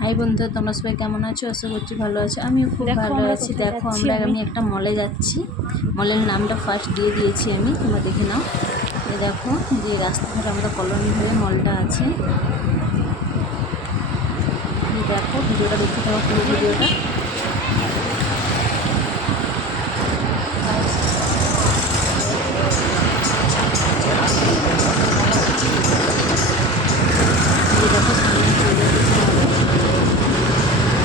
High বন্ধুরা, তোমরা সবাই কেমন আছো? আশা করছি ভালো আছো। আমিও খুব ভালো আছি। দেখো আমি একটা মলে যাচ্ছি। মলের নামটা ফার্স্ট দিয়ে দিয়েছি আমি, তোমরা দেখে নাও। দেখো যে রাস্তা ধরে আমরা কলোনি ধরে মলটা আছে। দেখো ভিডিওটা দেখতে থাকো, পুরো ভিডিওটা। দেখো সামনে চলে এসেছে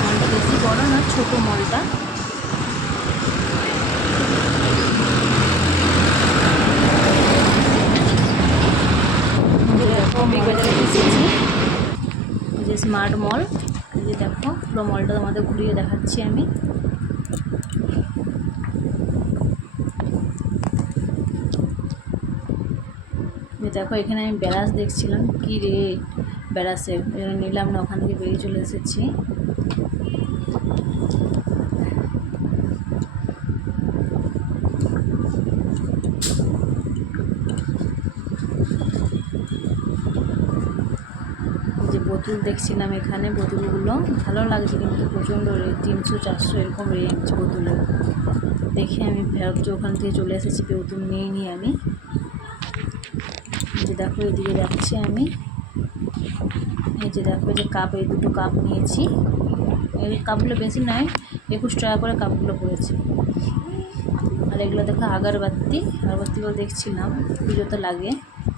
মলটা, বেশি বড় না, ছোটো মলটা। যে স্মার্ট মল, এই যে দেখো পুরো মলটা তোমাদের ঘুরিয়ে দেখাচ্ছি আমি। দেখো এখানে আমি ব্যারাস দেখছিলাম, কি রে ব্যারাসে নিলাম না, ওখান থেকে বেরিয়ে চলে এসেছি। যে বোতল দেখছিলাম এখানে, বোতলগুলো ভালো লাগছে কিন্তু প্রচণ্ড রেট, 300-400 এরকম রেঞ্জ বোতলের। দেখে আমি ফেরত ওখান থেকে চলে এসেছি, বোতল নিয়ে আমি। যে দেখো এদিকে যাচ্ছি আমি। এই যে দেখো যে কাপ, এই দুটো কাপ নিয়েছি। এই কাপগুলো বেশি নয়, 21 টাকা করে কাপগুলো পড়েছে। আর এগুলো দেখো আগরবাতিগুলো দেখছিলাম, পুজোতে লাগে।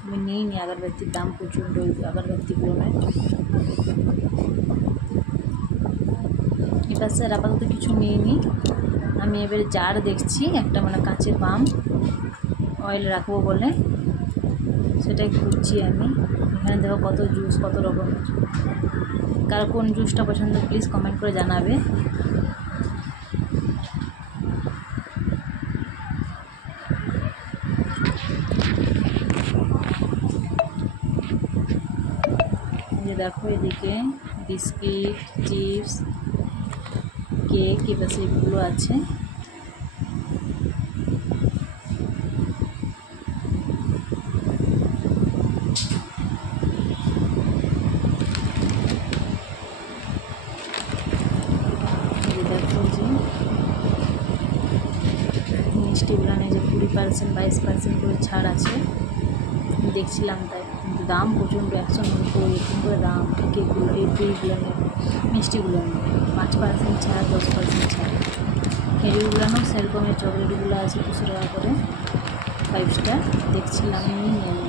আমি নিইনি, আগরবাতির দাম প্রচণ্ড ওই আগরবাতিগুলো নয়। এবার স্যার আপাতত কিছু নিইনি। আমি এবারে জার দেখছি একটা, মানে কাঁচের পাম অয়েল রাখবো বলে, সেটাই খুঁজছি আমি। এখানে দেখো কত জুস, কত রকমের। কার কোন জুসটা পছন্দ প্লিজ কমেন্ট করে জানাবে। যে দেখো এদিকে বিস্কিট, চিপস, কেক, এবার সেগুলো আছে। দেখো যে মিষ্টিগুলো নেই, যে 20%, 22% করে ছাড় আছে দেখছিলাম, তাই কিন্তু দাম প্রচণ্ড, 190 এরকম করে দাম। কেকগুলো, এই দুইগুলো নেই, মিষ্টিগুলো নেই 5% ছাড়, 10% ছাড়। হেরিগুলো সেরকমের চকলেটগুলো আছে 200 টাকা করে, 5 স্টার দেখছিলাম, নিয়ে নিলাম।